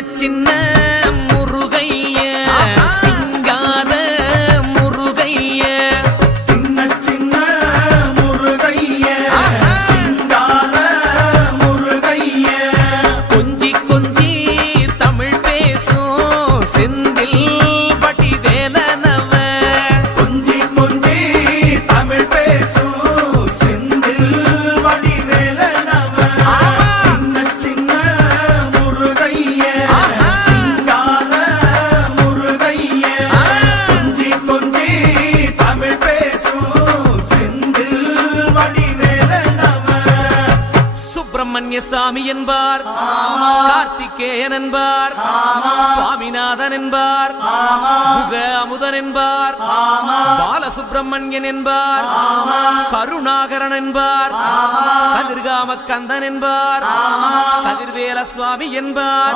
சின்ன முருகைய சிங்கார முருகைய சின்ன சின்ன முருகைய சிங்கார முருகைய கொஞ்சி கொஞ்சி தமிழ் பேசும் செந்தில் வடிவேலனவ கொஞ்சி கொஞ்சி தமிழ் பேசும் செந்தில் வடிவேலனவ சின்ன சின்ன முருகைய சிங்கார முருகைய கொஞ்சி கொஞ்சி தமிழ் பேசும் செந்தில் வடிவேலனவ சுப்பிரமணிய சாமி என்பார், கார்த்திகேயன் என்பார், சுவாமிநாதன் என்பார், முக அமுதன் என்பார், பாலசுப்பிரமணியன் என்பார், கருணாகரன் என்பார், கதிர்காம கந்தன் என்பார், கதிர்வேல சுவாமி என்பார்.